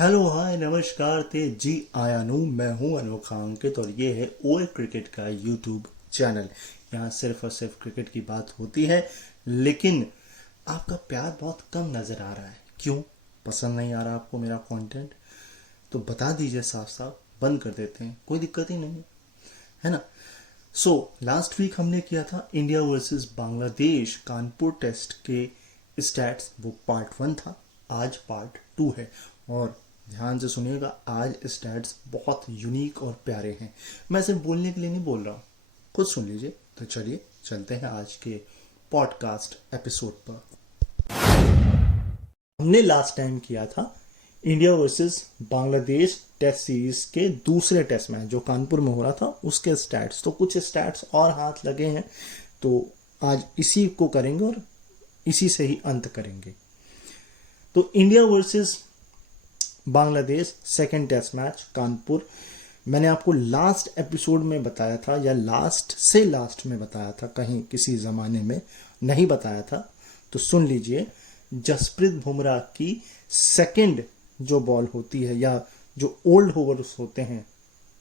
Hello hi नमस्कार ते जी आयानू। मैं हूं अनोखा अंकित और ये है ओए क्रिकेट का यूट्यूब चैनल। यहाँ सिर्फ और सिर्फ क्रिकेट की बात होती है, लेकिन आपका प्यार बहुत कम नज़र आ रहा है। क्यों पसंद नहीं आ रहा आपको मेरा कंटेंट? तो बता दीजिए साफ साफ, बंद कर देते हैं, कोई दिक्कत ही नहीं है ना। सो लास्ट वीक हमने किया था India versus Bangladesh Kanpur test के स्टैट्स, वो पार्ट 1 था। आज पार्ट 2 है और ध्यान से सुनिएगा, आज स्टैट्स बहुत यूनिक और प्यारे हैं। मैं सिर्फ बोलने के लिए नहीं बोल रहा हूँ, खुद सुन लीजिए। तो चलिए चलते हैं आज के पॉडकास्ट एपिसोड पर। हमने लास्ट टाइम किया था India versus Bangladesh test series के दूसरे टेस्ट मैच जो कानपुर में हो रहा था, उसके स्टैट्स। तो कुछ स्टैट्स और हाथ लगे हैं, तो आज इसी को करेंगे और इसी से ही अंत करेंगे। तो India versus Bangladesh second test match Kanpur, मैंने आपको लास्ट एपिसोड में बताया था, या लास्ट से लास्ट में बताया था, कहीं किसी ज़माने में नहीं बताया था, तो सुन लीजिए। जसप्रीत बुमराह की सेकंड जो बॉल होती है, या जो ओल्ड ओवर्स होते हैं,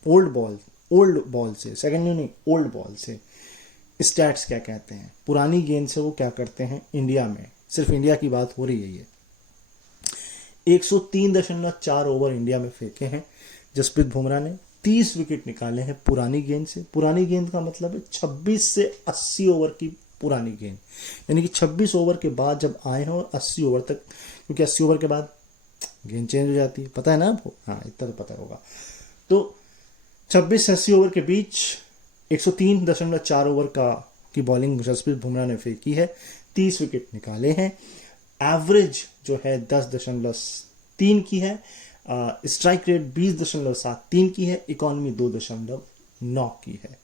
ओल्ड बॉल से, सेकंड नहीं, ओल्ड बॉल से स्टैट्स क्या कहते हैं, पुरानी गेंद से वो क्या करते हैं इंडिया में। सिर्फ इंडिया की बात हो रही है। ये 103.4 ओवर इंडिया में फेंके हैं जसप्रीत बुमराह ने, 30 विकेट निकाले हैं पुरानी गेंद से। पुरानी गेंद का मतलब है 26 से 80 ओवर की पुरानी गेंद, यानी कि 26 ओवर के बाद जब आए हैं और 80 ओवर तक, क्योंकि 80 ओवर के बाद गेंद चेंज हो जाती है, पता है ना आपको? हाँ, इतना तो पता होगा। तो 26 से 80 ओवर के बीच 103.4 ओवर की बॉलिंग जसप्रीत बुमराह ने फेंकी है, 30 विकेट निकाले हैं। एवरेज जो है 10.3 की है, स्ट्राइक रेट 20.73 की है, इकॉनमी 2.9 की है।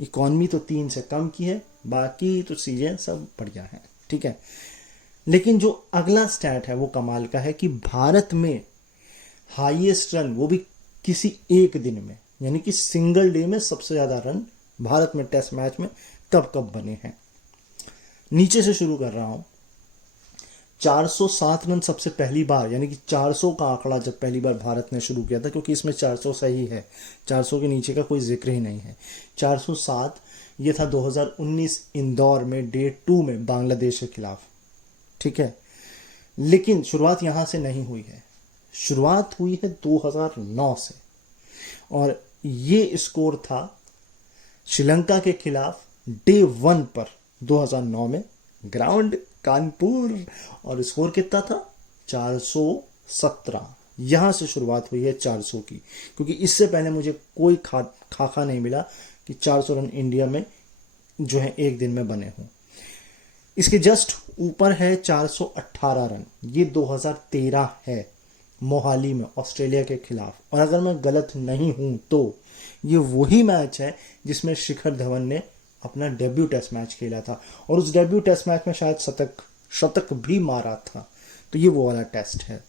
इकॉनमी तो 3 से कम की है, बाकी तो चीज़ें सब बढ़िया हैं, ठीक है। लेकिन जो अगला स्टैट है वो कमाल का है कि भारत में हाईएस्ट रन, वो भी किसी एक दिन में, यानी कि सिंगल डे में सबसे ज़्यादा रन भारत में टेस्ट मैच में कब कब बने हैं। नीचे से शुरू कर रहा हूँ। 407 रन सबसे पहली बार, यानी कि 400 का आंकड़ा जब पहली बार भारत ने शुरू किया था, क्योंकि इसमें 400 सही है, 400 के नीचे का कोई जिक्र ही नहीं है। 407 ये था 2019 इंदौर में डे 2 में बांग्लादेश के खिलाफ, ठीक है। लेकिन शुरुआत यहां से नहीं हुई है, शुरुआत हुई है 2009 से, और ये स्कोर था श्रीलंका के खिलाफ डे 1 पर 2009 में, ग्राउंड कानपुर, और स्कोर कितना था? 417। यहां से शुरुआत हुई है 400 की, क्योंकि इससे पहले मुझे कोई खाका नहीं मिला कि 400 रन इंडिया में जो है एक दिन में बने हों। इसके जस्ट ऊपर है 418 रन, ये 2013 है मोहाली में ऑस्ट्रेलिया के खिलाफ। और अगर मैं गलत नहीं हूं तो ये वही मैच है जिसमें शिखर धवन ने अपना डेब्यू टेस्ट मैच खेला था, और उस डेब्यू टेस्ट मैच में शायद शतक भी मारा था। तो ये वो वाला टेस्ट है।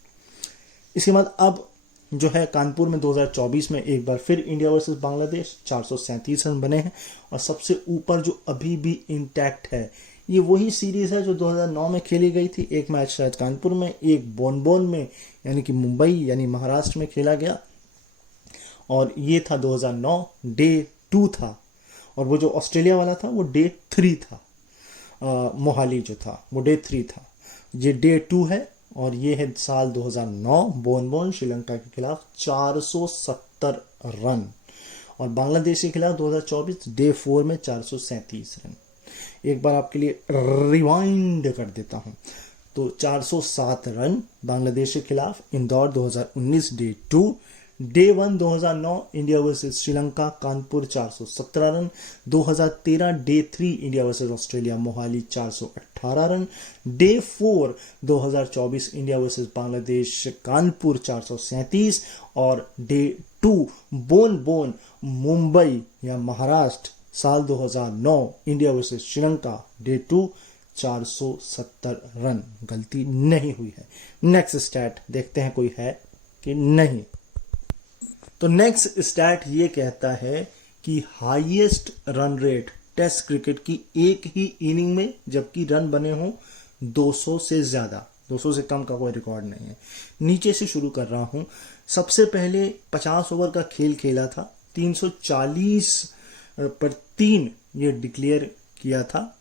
इसके बाद अब जो है कानपुर में 2024 में एक बार फिर इंडिया वर्सेस बांग्लादेश 437 रन बने हैं, और सबसे ऊपर जो अभी भी इंटैक्ट है, ये वही सीरीज है जो 2009 में खेली गई थी। एक मैच शायद कानपुर में, एक बोनबोन में, यानी कि मुंबई यानी महाराष्ट्र में खेला गया, और ये था 2009 डे 2 था। और वो जो ऑस्ट्रेलिया वाला था वो डे 3 था। मोहाली जो था वो डे 3 था, ये डे 2 है। और ये है साल 2009 बोनबोन श्रीलंका के खिलाफ 470 रन, और बांग्लादेश के खिलाफ 2024 डे 4 में 437 रन। एक बार आपके लिए रिवाइंड कर देता हूं। तो 407 रन बांग्लादेश के खिलाफ Indore 2019 day 2, day 1 2009 India versus Sri Lanka Kanpur 417 run, 2013 day 3 India versus Australia Mohali 418 run, day 4 2024 India versus Bangladesh Kanpur 437, और डे 2 बोन मुंबई या महाराष्ट्र साल 2009 India versus Sri Lanka day 2 470 run. गलती नहीं हुई है। नेक्स्ट स्टैट देखते हैं कोई है कि नहीं। तो नेक्स्ट स्टैट ये कहता है कि highest run rate test cricket की एक ही इनिंग में, जबकि रन बने हों 200 से ज्यादा, 200 से कम का कोई रिकॉर्ड नहीं है। नीचे से शुरू कर रहा हूं। सबसे पहले 50 ओवर का खेल खेला था, 340 पर 3 ये डिक्लेयर किया था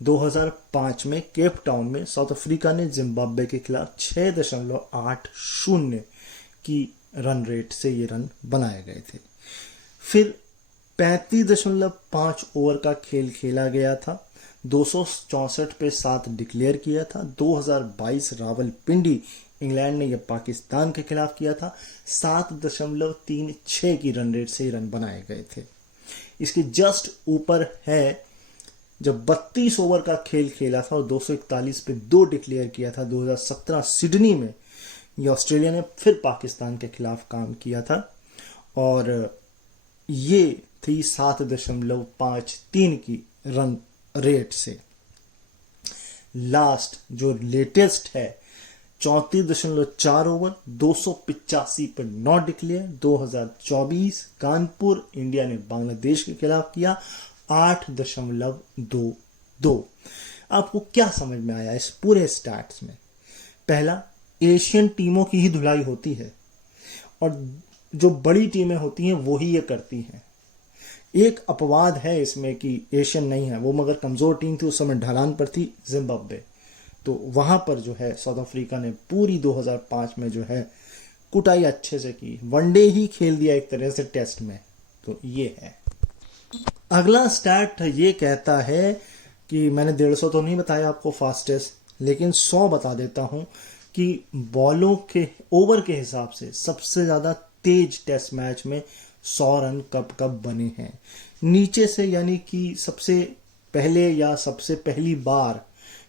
2005 में केप टाउन में। साउथ अफ्रीका ने जिम्बाब्वे के खिलाफ 6.80 की रन रेट से ये रन बनाए गए थे। फिर 35.5 ओवर का खेल खेला गया था, 264 पे 7 डिक्लेयर किया था। 2022 रावलपिंडी इंग्लैंड ने यह पाकिस्तान के खिलाफ किया था, 7.36 की रन रेट से रन बनाए गए थे। इसके जस्ट ऊपर है जब 32 ओवर का खेल खेला था और 241 पे 2 डिक्लेयर किया था 2017 सिडनी में। ये ऑस्ट्रेलिया ने फिर पाकिस्तान के खिलाफ काम किया था और ये थी 7.53 की रन रेट से। लास्ट जो लेटेस्ट है 34.4 ओवर 285 पर 9 डिक्लेयर 2024 कानपुर इंडिया ने बांग्लादेश के खिलाफ किया 8.22। आपको क्या समझ में आया इस पूरे स्टैट्स में? पहला, एशियन टीमों की ही धुलाई होती है और जो बड़ी टीमें होती हैं वो ही ये करती हैं। एक अपवाद है इसमें कि एशियन नहीं है, वो मगर कमजोर टीम थी उस समय, ढलान पर थी जिम्बाब्वे, तो वहां पर जो है साउथ अफ्रीका ने पूरी 2005 में जो है कुटाई अच्छे से की, वनडे ही खेल दिया एक तरह से टेस्ट में। तो ये है। अगला स्टैट ये कहता है कि मैंने 150 तो नहीं बताया आपको फास्टेस्ट, लेकिन 100 बता देता हूं कि बॉलों के ओवर के हिसाब से सबसे ज्यादा तेज टेस्ट मैच में 100 रन कब कब बने हैं। नीचे से यानी कि सबसे पहले या सबसे पहली बार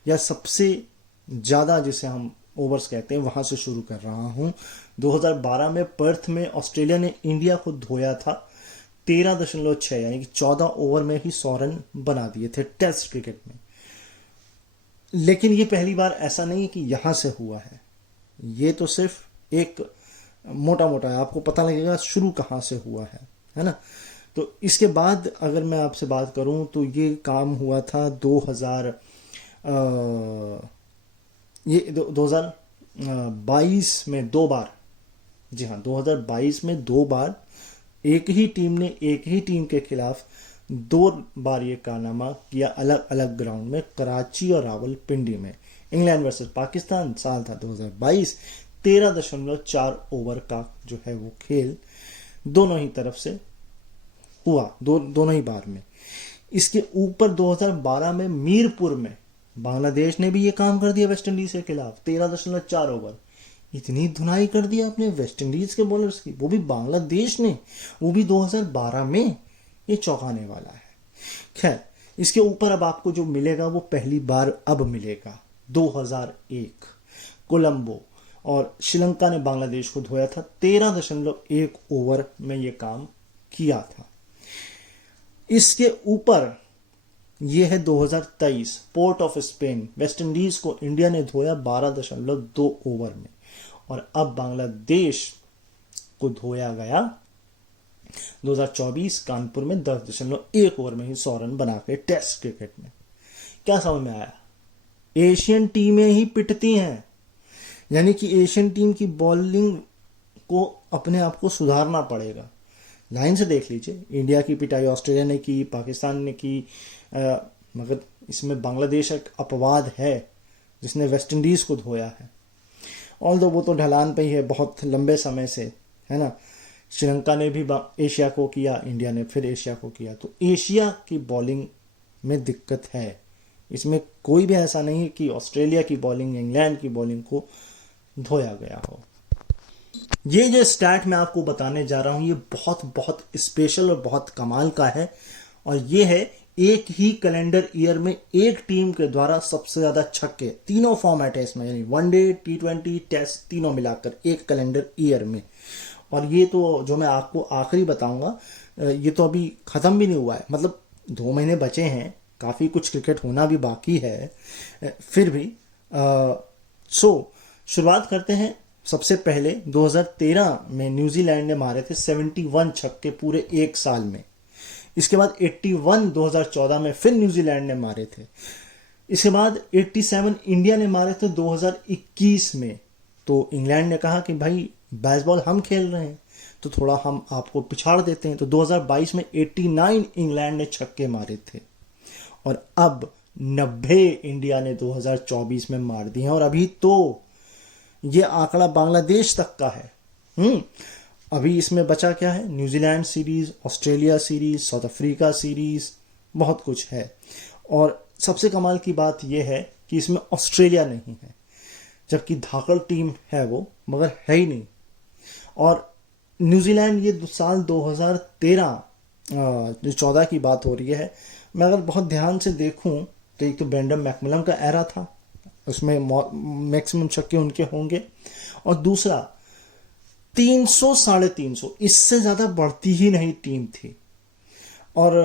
या सबसे ज्यादा जिसे हम ओवर्स कहते हैं वहां से शुरू कर रहा हूं। 2012 में पर्थ में ऑस्ट्रेलिया ने इंडिया को धोया था 13.6 यानी कि 14 ओवर में ही 100 रन बना दिए थे टेस्ट क्रिकेट में। लेकिन ये पहली बार ऐसा नहीं कि यहां से हुआ है, ये तो सिर्फ एक मोटा मोटा है, आपको पता लगेगा शुरू कहां से हुआ है ना। तो इसके बाद अगर मैं आपसे बात करूं तो ये काम हुआ था 2022 में 2 बार। जी हाँ, 2022 में 2 बार एक ही टीम ने एक ही टीम के खिलाफ 2 बार ये कारनामा किया अलग अलग ग्राउंड में, कराची और रावलपिंडी में। इंग्लैंड वर्सेस पाकिस्तान, साल था 2022। 13.4 ओवर का जो है वो खेल दोनों ही तरफ से हुआ, दोनों ही बार में। इसके ऊपर 2012 में मीरपुर में बांग्लादेश ने भी ये काम कर दिया वेस्ट इंडीज के खिलाफ, 13.4 ओवर। इतनी धुनाई कर दिया अपने वेस्ट इंडीज के बॉलर्स की, वो भी बांग्लादेश ने, वो भी 2012 में। ये चौंकाने वाला है। खैर, इसके ऊपर अब आपको जो मिलेगा वो पहली बार अब मिलेगा 2001 कोलंबो, और श्रीलंका ने बांग्लादेश को धोया था। 13.1 ओवर में ये काम किया था। इसके ऊपर ये है 2023 port of Spain, West Indies को इंडिया ने धोया 12.2 ओवर में, और अब बांग्लादेश को धोया गया 2024 कानपुर में 10.1 ओवर में ही 100 रन बना के टेस्ट क्रिकेट में। क्या समझ में आया? एशियन टीमें ही पिटती हैं, यानी कि एशियन टीम की बॉलिंग को अपने आप को सुधारना पड़ेगा। लाइन से देख लीजिए, इंडिया की पिटाई ऑस्ट्रेलिया ने की, पाकिस्तान ने की, मगर इसमें बांग्लादेश एक अपवाद है जिसने वेस्ट इंडीज को धोया है। ऑल्दो वो तो ढलान पे ही है बहुत लंबे समय से, है ना। श्रीलंका ने भी एशिया को किया, इंडिया ने फिर एशिया को किया। तो एशिया की बॉलिंग में दिक्कत है, इसमें कोई भी ऐसा नहीं है कि ऑस्ट्रेलिया की बॉलिंग, इंग्लैंड की बॉलिंग को धोया गया हो। ये जो स्टैट मैं आपको बताने जा रहा हूं ये बहुत बहुत स्पेशल और बहुत कमाल का है, और ये है एक ही कैलेंडर ईयर में एक टीम के द्वारा सबसे ज्यादा छक्के, तीनों फॉर्मेट है इसमें, यानी वनडे, T20, टेस्ट, तीनों मिलाकर एक कैलेंडर ईयर में। और ये तो जो मैं आपको आखिरी बताऊंगा ये तो अभी खत्म भी नहीं हुआ है, मतलब 2 महीने बचे हैं, काफी कुछ क्रिकेट होना भी बाकी है। फिर भी शुरुआत करते हैं। सबसे पहले 2013 में न्यूजीलैंड ने मारे थे 71 छक्के पूरे एक साल में। इसके बाद 81 2014 में फिर न्यूजीलैंड ने मारे थे। इसके बाद 87 इंडिया ने मारे थे 2021 में। तो इंग्लैंड ने कहा कि भाई बेसबॉल हम खेल रहे हैं तो थोड़ा हम आपको पिछाड़ देते हैं। तो 2022 में 89 इंग्लैंड ने छक्के मारे थे और अब 90 इंडिया ने 2024 में मार दिए हैं। और अभी तो ये आंकड़ा बांग्लादेश तक का है। अभी इसमें बचा क्या है, New Zealand series, Australia series, south Africa series, बहुत कुछ है। और सबसे कमाल की बात यह है कि इसमें ऑस्ट्रेलिया नहीं है, जबकि धाकड़ टीम है वो, मगर है ही नहीं। और न्यूजीलैंड ये साल 2013 जो 14 की बात हो रही है, मैं अगर बहुत ध्यान से देखूं तो एक तो ब्रेंडन मैकमलम का एरा था, उसमें मैक्सिमम छक्के उनके होंगे। और दूसरा 300 350, इससे ज्यादा बढ़ती ही नहीं टीम थी। और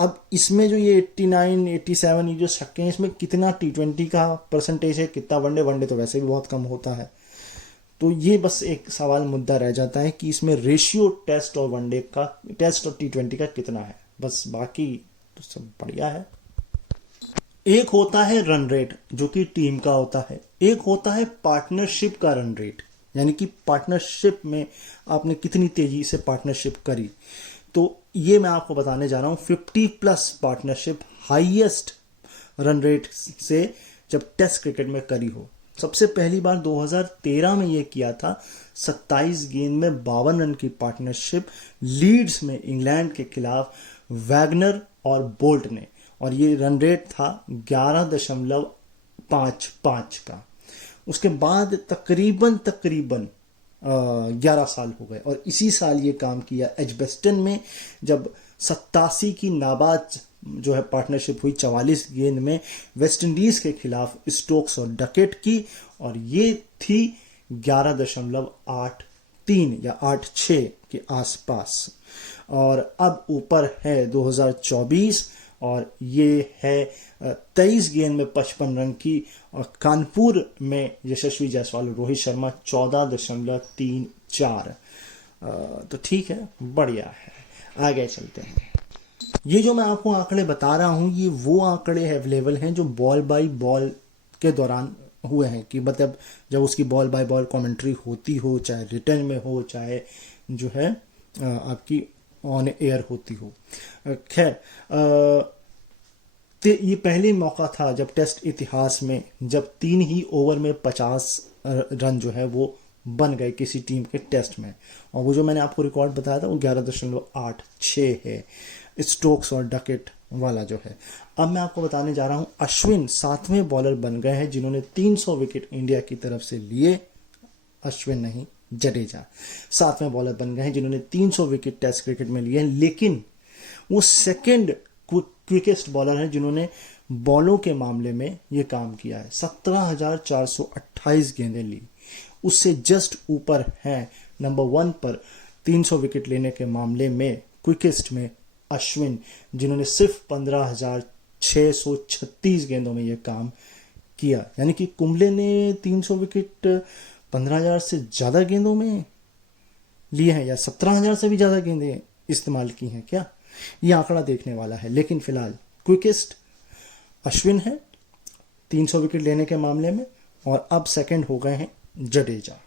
अब इसमें जो ये 89 87 ये जो छक्के हैं, इसमें कितना T20 का परसेंटेज है, कितना वनडे तो वैसे भी बहुत कम होता है। तो ये बस एक सवाल मुद्दा रह जाता है कि इसमें रेशियो टेस्ट और वनडे का, टेस्ट और T20 का कितना है। बस बाकी तो सब बढ़िया है। एक होता है रन रेट जो कि टीम का होता है, एक होता है पार्टनरशिप का रन रेट, यानी कि पार्टनरशिप में आपने कितनी तेजी से पार्टनरशिप करी। तो ये मैं आपको बताने जा रहा हूं 50+ पार्टनरशिप हाईएस्ट रन रेट से जब टेस्ट क्रिकेट में करी हो। सबसे पहली बार 2013 में ये किया था, 27 गेंद में 52 रन की पार्टनरशिप लीड्स में इंग्लैंड के खिलाफ वैगनर और बोल्ट ने, और ये रन रेट था 11.55 का। उसके बाद तकरीबन 11 साल हो गए और इसी साल ये काम किया एजबेस्टन में, जब 87 की नाबाद जो है पार्टनरशिप हुई 44 गेंद में वेस्ट इंडीज के खिलाफ स्टोक्स और डकेट की, और ये थी 11.83 या 86 के आसपास। और अब ऊपर है 2024 और ये है 23 गेंद में 55 रन की, और कानपुर में यशस्वी जायसवाल और रोहित शर्मा 14.34। तो ठीक है, बढ़िया है, आगे चलते हैं। ये जो मैं आपको आंकड़े बता रहा हूं, ये वो आंकड़े अवेलेबल हैं जो बॉल बाय बॉल के दौरान हुए हैं, कि मतलब जब उसकी बॉल बाय बॉल कमेंट्री होती हो, चाहे रिटर्न में हो, चाहे जो है आपकी ऑन एयर होती हो। खैर, ये पहले मौका था जब टेस्ट इतिहास में जब 3 ही ओवर में 50 रन जो है वो बन गए किसी टीम के टेस्ट में, और वो जो मैंने आपको रिकॉर्ड बताया था वो 11.86 है, स्टोक्स और डकेट वाला जो है। अब मैं आपको बताने जा रहा हूं, अश्विन 7वें बॉलर बन गए हैं जिन्होंने 300 विकेट इंडिया की तरफ से लिए। अश्विन नहीं, जडेजा 7वें बॉलर बन गए हैं जिन्होंने 300 विकेट टेस्ट क्रिकेट में लिए, लेकिन वो सेकंड क्विकेस्ट बॉलर हैं जिन्होंने बॉलों के मामले में ये काम किया है। 17,428 गेंदें ली, उससे जस्ट ऊपर है नंबर 1 पर 300 विकेट लेने के मामले में क्विकेस्ट में अश्विन, जिन्होंने सिर्फ 15,636 गेंदों में यह काम किया। यानी कि कुंबले ने 300 विकेट 15,000 से ज्यादा गेंदों में लिए हैं, या 17,000 से भी ज्यादा गेंदें इस्तेमाल की हैं क्या, ये आंकड़ा देखने वाला है। लेकिन फिलहाल क्विकेस्ट अश्विन है 300 विकेट लेने के मामले में, और अब सेकंड हो गए हैं जडेजा।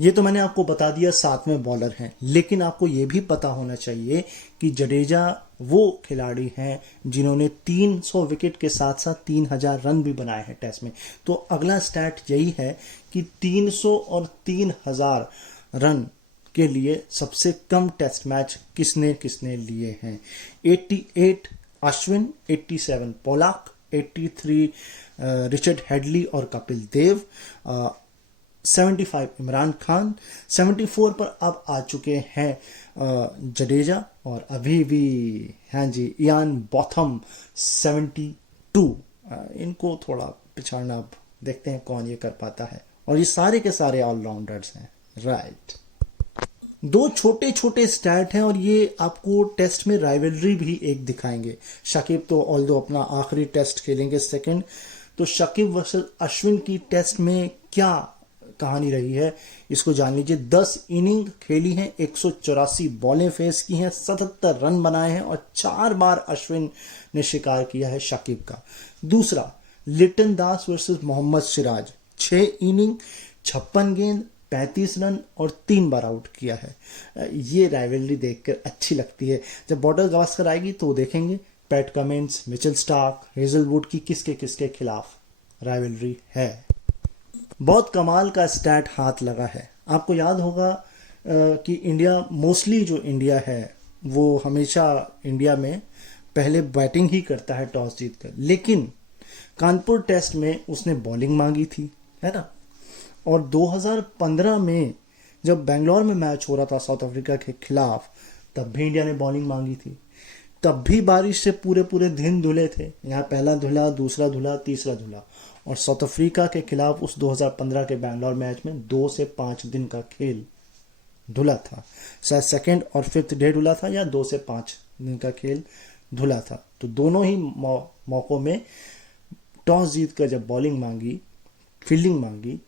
ये तो मैंने आपको बता दिया 7वें बॉलर हैं, लेकिन आपको ये भी पता होना चाहिए कि जडेजा वो खिलाड़ी हैं जिन्होंने 300 विकेट के साथ साथ 3,000 रन भी बनाए हैं टेस्ट में। तो अगला स्टैट यही है कि 300 और 3,000 रन के लिए सबसे कम टेस्ट मैच किसने किसने लिए हैं। 88 अश्विन, 87 पोलाक, 83 रिचर्ड हेडली और कपिल देव, 75 इमरान खान, 74 पर अब आ चुके हैं जडेजा, और अभी भी हाँ जी इयान बॉथम 72। इनको थोड़ा पिछाड़ना, अब देखते हैं कौन ये कर पाता है। और ये सारे के सारे ऑलराउंडर्स हैं, राइट। 2 छोटे छोटे स्टैट हैं और ये आपको टेस्ट में राइवलरी भी एक दिखाएंगे। शकीब तो ऑल्दो अपना आखिरी टेस्ट खेलेंगे सेकंड, तो शकीब वर्सेस अश्विन की टेस्ट में क्या कहानी रही है, इसको जान लीजिए। 10 इनिंग खेली हैं, 184 बॉलें फेस की हैं, 77 रन बनाए हैं और 4 बार अश्विन ने शिकार किया है शाकिब का। दूसरा, लिटन दास वर्सेस मोहम्मद सिराज, 6 इनिंग, 56 गेंद, 35 रन और 3 बार आउट किया है। ये राइवलरी देखकर अच्छी लगती है। जब बॉर्डर गावस्कर आएगी तो देखेंगे PAT Cummins, Mitchell Starc, Hazlewood की किसके किसके खिलाफ राइवलरी है। बहुत कमाल का स्टैट हाथ लगा है। आपको याद होगा कि इंडिया, मोस्टली जो इंडिया है वो हमेशा इंडिया में पहले बैटिंग ही करता है टॉस जीतकर, लेकिन कानपुर टेस्ट में उसने बॉलिंग मांगी थी, है ना। और 2015 में जब बेंगलोर में मैच हो रहा था साउथ अफ्रीका के खिलाफ, तब भी इंडिया ने बॉलिंग मांगी थी। तब भी बारिश से पूरे पूरे दिन धुले थे। यहाँ पहला धुला, दूसरा धुला, तीसरा धुला। और साउथ अफ्रीका के खिलाफ उस 2015 के बेंगलोर मैच में 2 से 5 दिन का खेल धुला था। शायद सेकेंड और फिफ्थ डे धुला था या 2 से 5 दिन का खेल धुला था। तो दोनों ही मौकों में टॉस जीत कर जब बॉलिंग मांगी, फील्डिंग मांगी,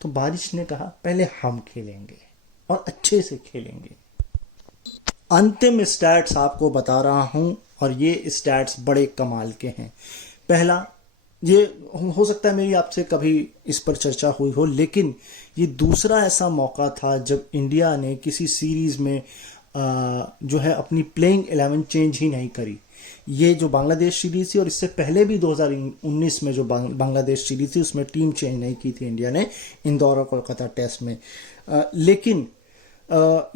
तो बारिश ने कहा पहले हम खेलेंगे और अच्छे से खेलेंगे। अंतिम स्टैट्स आपको बता रहा हूं और ये स्टैट्स बड़े कमाल के हैं। पहला, ये हो सकता है मेरी आपसे कभी इस पर चर्चा हुई हो, लेकिन ये दूसरा ऐसा मौका था जब इंडिया ने किसी सीरीज में जो है अपनी प्लेइंग 11 चेंज ही नहीं करी। ये जो बांग्लादेश सीरीज थी और इससे पहले भी 2019 में जो बांग्लादेश सीरीज थी उसमें टीम चेंज नहीं की थी इंडिया ने इंदौर और कोलकाता टेस्ट में। लेकिन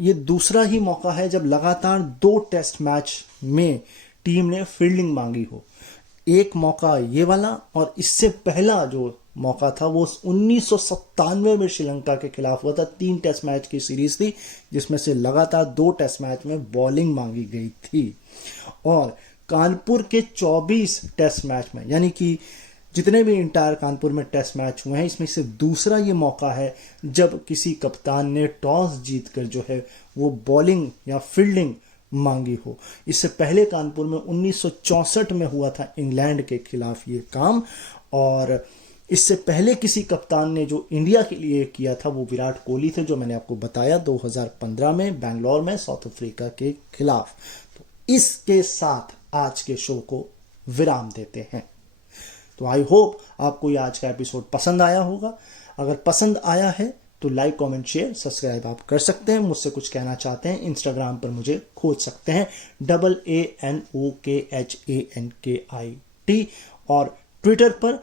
ये दूसरा ही मौका है जब लगातार 2 टेस्ट मैच में टीम ने फील्डिंग मांगी हो। एक मौका ये वाला और इससे पहला जो मौका था वो 1997 में श्रीलंका के खिलाफ हुआ था। 3 टेस्ट मैच की सीरीज थी जिसमें से लगातार 2 टेस्ट मैच में बॉलिंग मांगी गई थी। और कानपुर के 24 टेस्ट मैच में, यानी कि जितने भी इंटायर कानपुर में टेस्ट मैच हुए हैं, इसमें से दूसरा ये मौका है जब किसी कप्तान ने टॉस जीतकर जो है वो बॉलिंग या फील्डिंग मांगी हो। इससे पहले कानपुर में 1964 में हुआ था इंग्लैंड के खिलाफ ये काम, और इससे पहले किसी कप्तान ने जो इंडिया के लिए किया था वो विराट कोहली थे, जो मैंने आपको बताया 2015 में बेंगलोर में साउथ अफ्रीका के खिलाफ। तो इसके साथ आज के शो को विराम देते हैं। तो आई होप आपको ये आज का एपिसोड पसंद आया होगा। अगर पसंद आया है तो लाइक, कमेंट, शेयर, सब्सक्राइब आप कर सकते हैं। मुझसे कुछ कहना चाहते हैं इंस्टाग्राम पर मुझे खोज सकते हैं AANOKHANKIT, और ट्विटर पर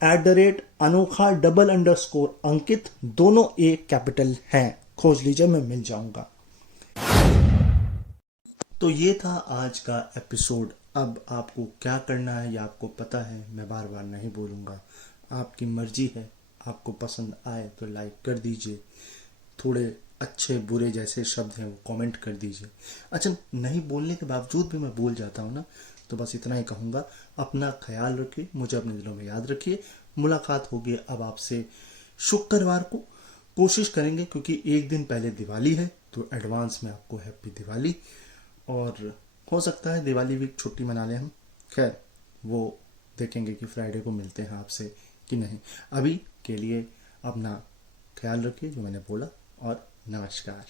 @अनोखा _अंकित, दोनों A कैपिटल हैं। खोज लीजिए, मैं मिल जाऊंगा। तो ये था आज का एपिसोड। अब आपको क्या करना है ये आपको पता है, मैं बार बार नहीं बोलूँगा, आपकी मर्जी है। आपको पसंद आए तो लाइक कर दीजिए, थोड़े अच्छे बुरे जैसे शब्द हैं वो कमेंट कर दीजिए। अच्छा, नहीं बोलने के बावजूद भी मैं बोल जाता हूँ ना, तो बस इतना ही कहूँगा, अपना ख्याल रखिए, मुझे अपने दिलों में याद रखिए। मुलाकात होगी अब आपसे शुक्रवार को, कोशिश करेंगे, क्योंकि एक दिन पहले दिवाली है, तो एडवांस में आपको हैप्पी दिवाली। और हो सकता है दिवाली भी छुट्टी मना लें हम, खैर वो देखेंगे कि फ्राइडे को मिलते हैं आपसे कि नहीं। अभी के लिए अपना ख्याल रखिए जो मैंने बोला, और नमस्कार।